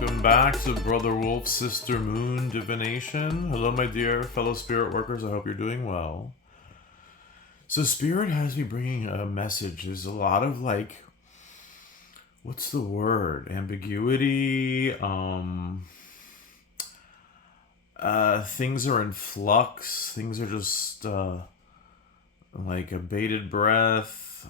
Welcome back to Brother Wolf, Sister Moon Divination. Hello, my dear fellow spirit workers. I hope you're doing well. So, Spirit has me bringing a message. There's a lot of what's the word? Ambiguity. Things are in flux. Things are just like a bated breath.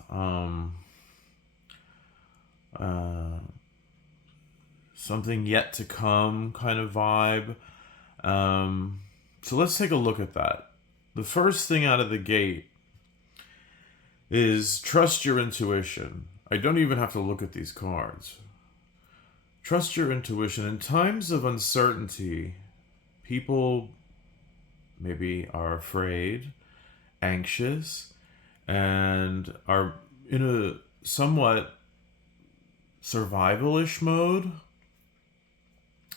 Something yet to come kind of vibe. So let's take a look at that. The first thing out of the gate is trust your intuition. I don't even have to look at these cards. Trust your intuition. In times of uncertainty, people maybe are afraid, anxious, and are in a somewhat survival-ish mode.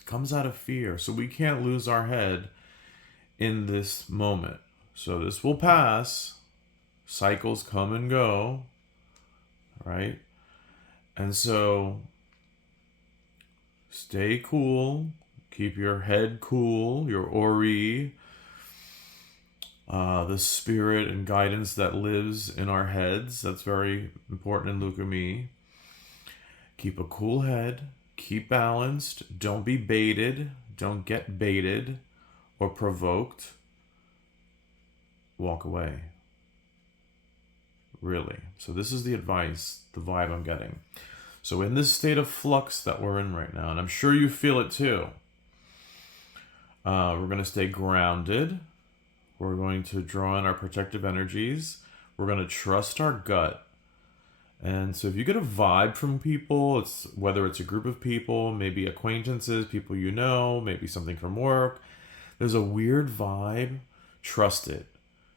Comes out of fear. So we can't lose our head in this moment. So this will pass. Cycles come and go. Right? And so stay cool. Keep your head cool. Your Ori. The spirit and guidance that lives in our heads. That's very important in Lukami. Keep a cool head. Keep balanced. Don't be baited. Don't get baited or provoked. Walk away. Really. So this is the advice, the vibe I'm getting. So in this state of flux that we're in right now, and I'm sure you feel it too, we're going to stay grounded. We're going to draw in our protective energies. We're going to trust our gut. And so if you get a vibe from people, it's whether it's a group of people, maybe acquaintances, people you know, maybe something from work, there's a weird vibe, trust it.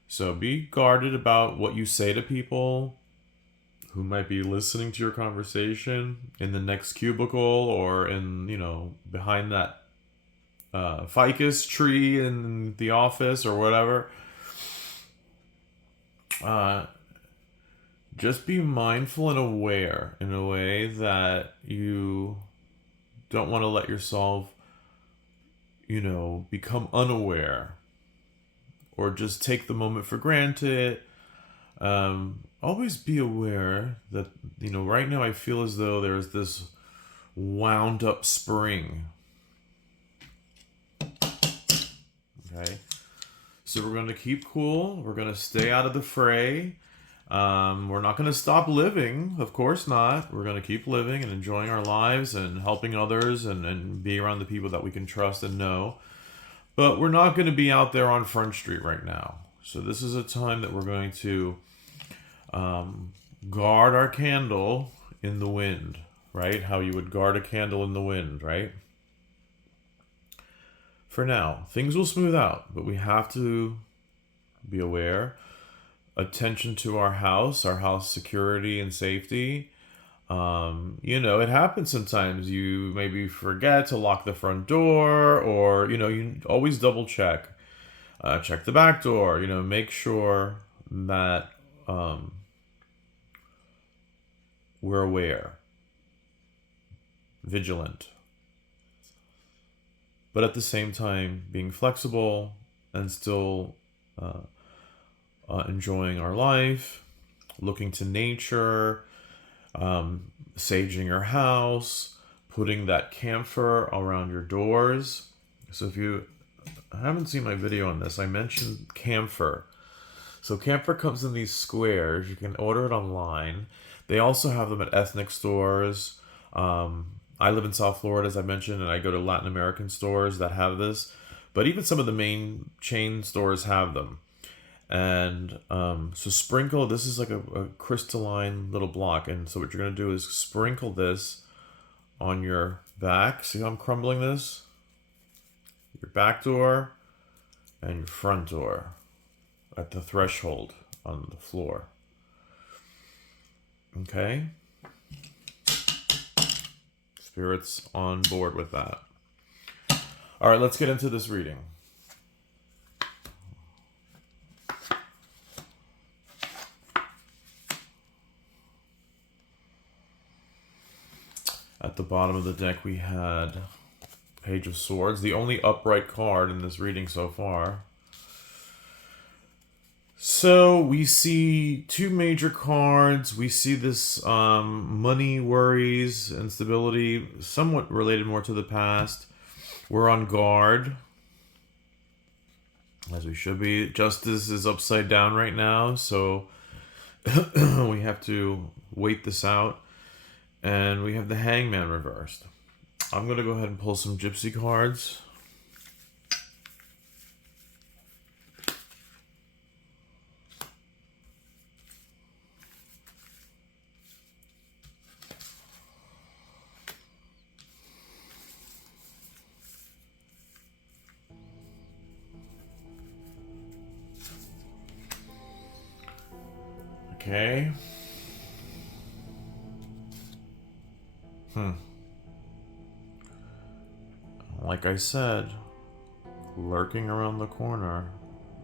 So be guarded about what you say to people who might be listening to your conversation in the next cubicle or in, behind that ficus tree in the office or whatever. Just be mindful and aware in a way that you don't want to let yourself, become unaware or just take the moment for granted. Always be aware that, right now I feel as though there's this wound up spring. Okay. So we're going to keep cool. We're going to stay out of the fray. We're not going to stop living. Of course not. We're going to keep living and enjoying our lives and helping others and be around the people that we can trust and know. But we're not going to be out there on Front Street right now. So this is a time that we're going to guard our candle in the wind, right? How you would guard a candle in the wind, right? For now, things will smooth out, but we have to be aware. Attention to our house security and safety. It happens sometimes. You maybe forget to lock the front door or, you always double check. Check the back door, make sure that we're aware. Vigilant. But at the same time, being flexible and still enjoying our life, looking to nature, saging your house, putting that camphor around your doors. So if you haven't seen my video on this, I mentioned camphor. So camphor comes in these squares. You can order it online. They also have them at ethnic stores. I live in South Florida, as I mentioned, and I go to Latin American stores that have this. But even some of the main chain stores have them. And so sprinkle, this is like a crystalline little block. And so what you're going to do is sprinkle this on your back. See how I'm crumbling this? Your back door and your front door at the threshold on the floor. Okay? Spirit's on board with that. All right, let's get into this reading. At the bottom of the deck, we had Page of Swords, the only upright card in this reading so far. So we see two major cards. We see this money worries, instability, somewhat related more to the past. We're on guard, as we should be. Justice is upside down right now, so we have to wait this out. And we have the Hangman reversed. I'm going to go ahead and pull some Gypsy cards. Okay. Like I said, lurking around the corner,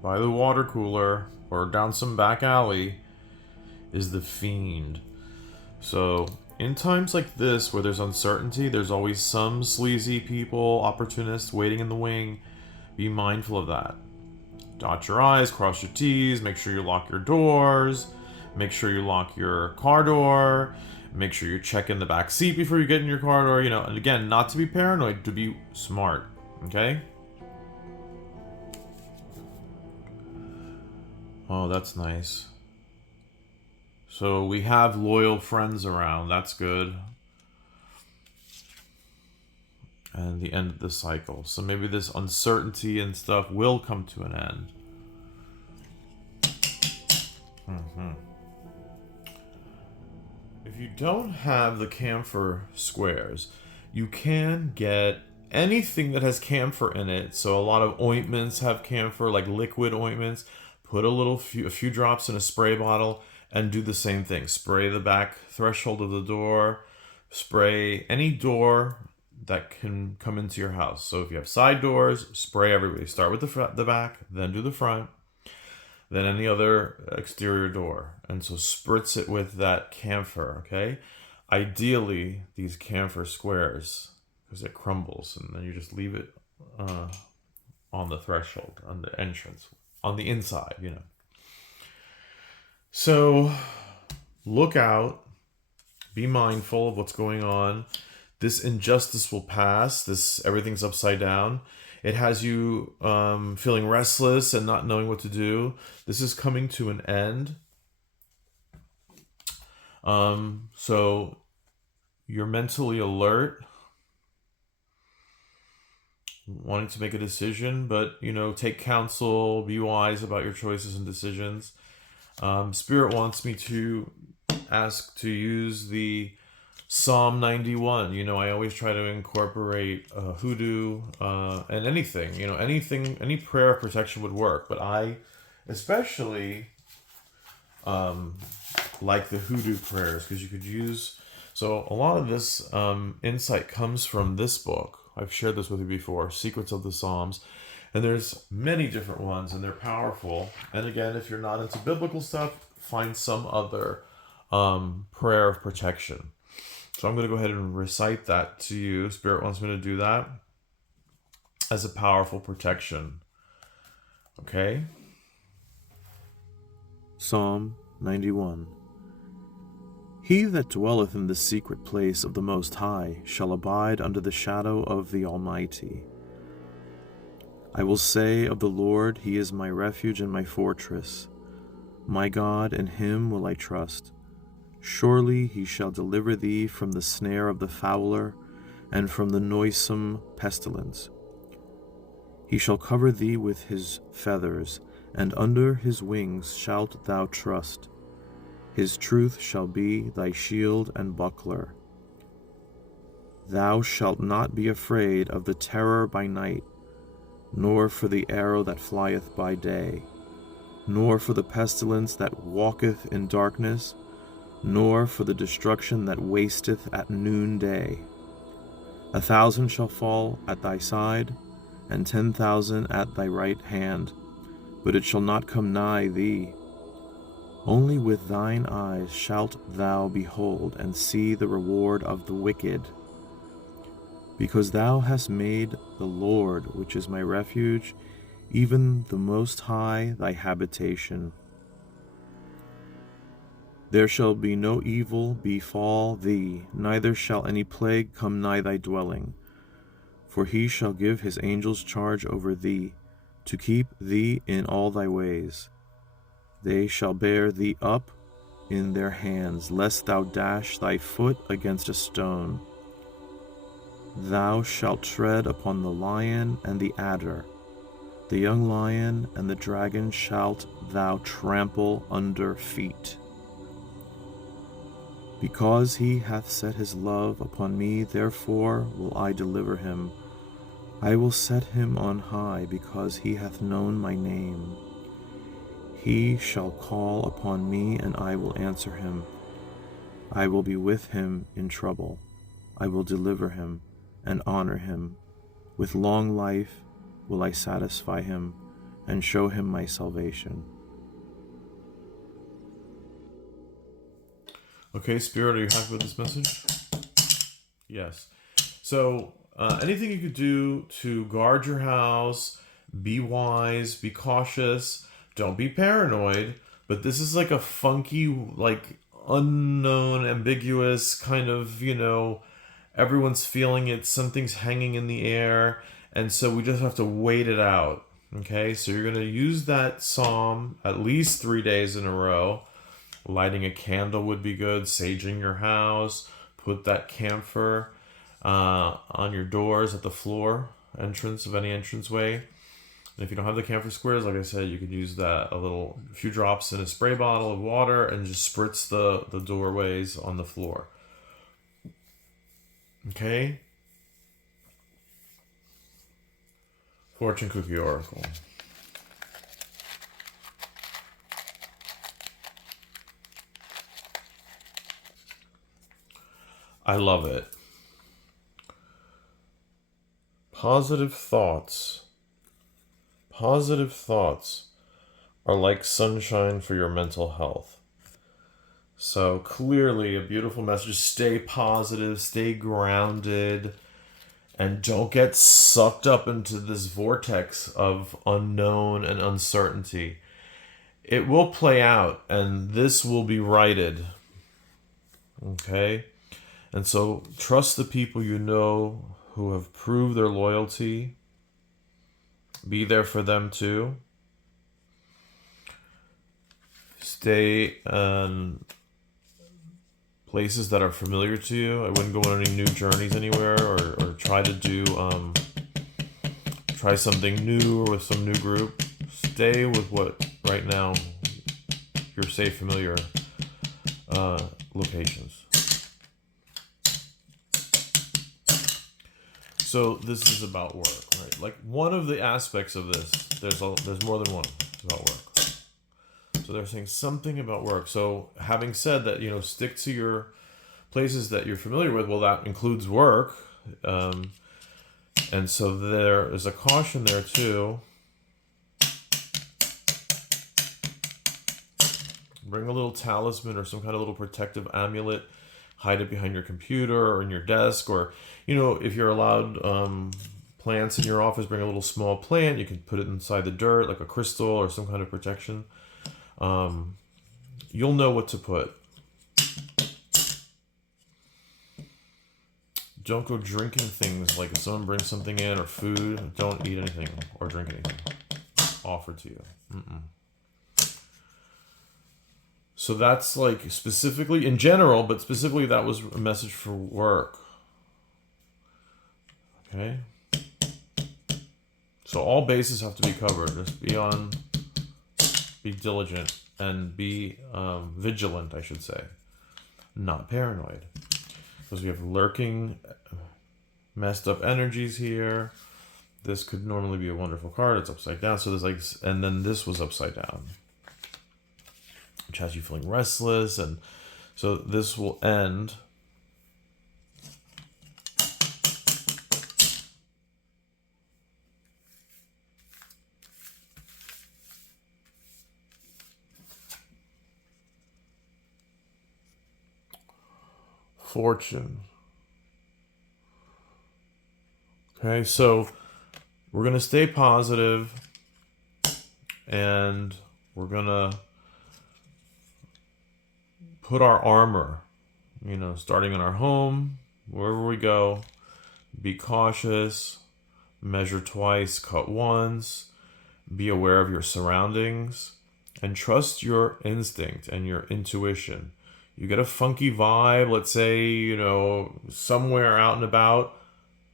by the water cooler, or down some back alley, is the Fiend. So, in times like this, where there's uncertainty, there's always some sleazy people, opportunists waiting in the wing. Be mindful of that. Dot your I's, cross your T's, make sure you lock your doors, make sure you lock your car door, make sure you check in the back seat before you get in your car door, and again, not to be paranoid, to be smart, okay? Oh, that's nice. So we have loyal friends around, that's good. And the end of the cycle. So maybe this uncertainty and stuff will come to an end. If you don't have the camphor squares, you can get anything that has camphor in it. So a lot of ointments have camphor, like liquid ointments. Put a few drops in a spray bottle and do the same thing. Spray the back threshold of the door. Spray any door that can come into your house. So if you have side doors, spray everybody. Start with the back, then do the front, then any other exterior door. And so spritz it with that camphor, okay? Ideally, these camphor squares, because it crumbles, and then you just leave it on the threshold, on the entrance, on the inside, So look out. Be mindful of what's going on. This injustice will pass. Everything's upside down. It has you feeling restless and not knowing what to do. This is coming to an end. So you're mentally alert, wanting to make a decision, but take counsel, be wise about your choices and decisions. Spirit wants me to ask to use the Psalm 91. I always try to incorporate hoodoo and anything. Any prayer of protection would work. But I especially like the hoodoo prayers, because you could use... So a lot of this insight comes from this book. I've shared this with you before, Secrets of the Psalms. And there's many different ones, and they're powerful. And again, if you're not into biblical stuff, find some other prayer of protection. So I'm going to go ahead and recite that to you. Spirit wants me to do that as a powerful protection. Okay? Psalm 91. He that dwelleth in the secret place of the Most High shall abide under the shadow of the Almighty. I will say of the Lord, He is my refuge and my fortress. My God, in Him will I trust. Surely He shall deliver thee from the snare of the fowler, and from the noisome pestilence. He shall cover thee with His feathers, and under His wings shalt thou trust. His truth shall be thy shield and buckler. Thou shalt not be afraid of the terror by night, nor for the arrow that flieth by day, nor for the pestilence that walketh in darkness, nor for the destruction that wasteth at noonday. 1,000 shall fall at thy side, and 10,000 at thy right hand, but it shall not come nigh thee. Only with thine eyes shalt thou behold and see the reward of the wicked. Because thou hast made the Lord, which is my refuge, even the Most High, thy habitation. There shall be no evil befall thee, neither shall any plague come nigh thy dwelling. For he shall give his angels charge over thee, to keep thee in all thy ways. They shall bear thee up in their hands, lest thou dash thy foot against a stone. Thou shalt tread upon the lion and the adder, the young lion and the dragon shalt thou trample under feet. Because he hath set his love upon me, therefore will I deliver him. I will set him on high, because he hath known my name. He shall call upon me, and I will answer him. I will be with him in trouble. I will deliver him and honor him. With long life will I satisfy him and show him my salvation. Okay, Spirit, are you happy with this message? Yes. So, anything you could do to guard your house, be wise, be cautious, don't be paranoid, but this is like a funky, like unknown, ambiguous kind of, everyone's feeling it, something's hanging in the air, and so we just have to wait it out. Okay, so you're going to use that psalm at least 3 days in a row. Lighting a candle would be good, saging your house, put that camphor on your doors at the floor entrance of any entranceway. And if you don't have the camphor squares, like I said, you could use that a few drops in a spray bottle of water and just spritz the doorways on the floor. Okay? Fortune Cookie Oracle. I love it. Positive thoughts. Positive thoughts are like sunshine for your mental health. So clearly a beautiful message. Stay positive, stay grounded, and don't get sucked up into this vortex of unknown and uncertainty. It will play out and this will be righted. Okay? And so trust the people you know who have proved their loyalty. Be there for them too. Stay in places that are familiar to you. I wouldn't go on any new journeys anywhere or try to do try something new or with some new group. Stay with what right now your safe, familiar locations. So this is about work, right? Like one of the aspects of this, there's more than one about work. So they're saying something about work. So having said that, stick to your places that you're familiar with. Well, that includes work, and so there is a caution there too. Bring a little talisman or some kind of little protective amulet. Hide it behind your computer or in your desk, or if you're allowed plants in your office, bring a little small plant. You can put it inside the dirt, like a crystal or some kind of protection. You'll know what to put. Don't go drinking things. Like if someone brings something in or food, don't eat anything or drink anything offered to you. So that's like specifically in general, but specifically that was a message for work. Okay. So all bases have to be covered. Just be diligent and be vigilant, I should say. Not paranoid. Because we have lurking, messed up energies here. This could normally be a wonderful card. It's upside down. So there's and then this was upside down, which has you feeling restless. And so this will end. Fortune. Okay, so we're going to stay positive, and we're going to put our armor, starting in our home, wherever we go. Be cautious, measure twice, cut once, be aware of your surroundings, and trust your instinct and your intuition. You get a funky vibe, let's say, somewhere out and about,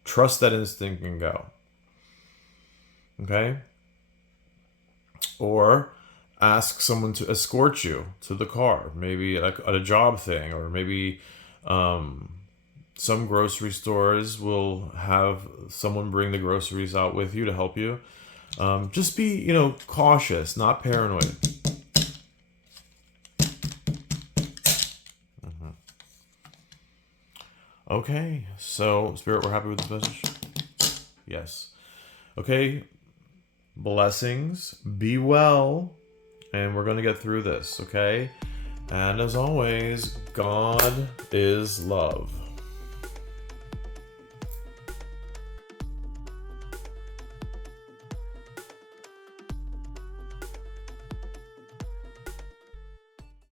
trust that instinct and go. Okay? Or ask someone to escort you to the car, maybe at a job thing, or maybe some grocery stores will have someone bring the groceries out with you to help you. Just be, cautious, not paranoid. Okay, so Spirit, we're happy with this message? Yes. Okay, blessings, be well, and we're going to get through this, okay? And as always, God is love.